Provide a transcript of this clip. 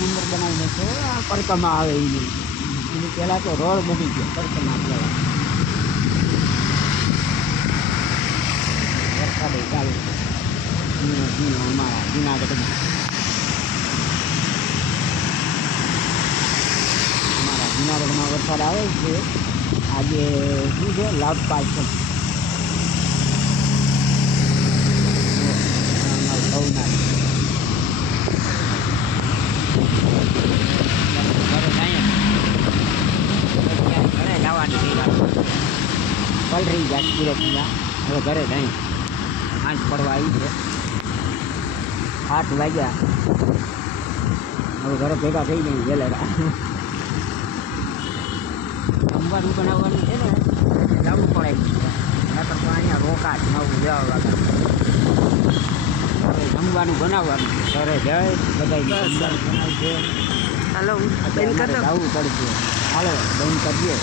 Number બનાવીને તો આ પડકામાં આવે એ નહીં. એની પહેલાં તો રોડ બની ગયો પડકામાં પહેલાં. વરસાદે ચાલુ અમારા જૂનાગઢમાં. અમારા જૂનાગઢમાં વરસાદ આવે છે. આજે શું છે લાભ પાછળ ભવનાથ ઘરે જવાની પલરી જાય સુરતમાં. હવે ઘરે જાય આંચ પડવા આવી છે 8 વાગ્યા. હવે ઘરે ભેગા થઈ ગઈ વેલેરા. જમવાનું બનાવવાનું છે ને જવું પડે નકર તો અહીંયા રોકા જ 9 વાગ્યા. હવે જમવાનું બનાવવાનું ઘરે જાય બધા જમવાનું બનાવશે. હાલો બંધ કરી દો. જવું પડશે. હાલો બંધ કરીએ.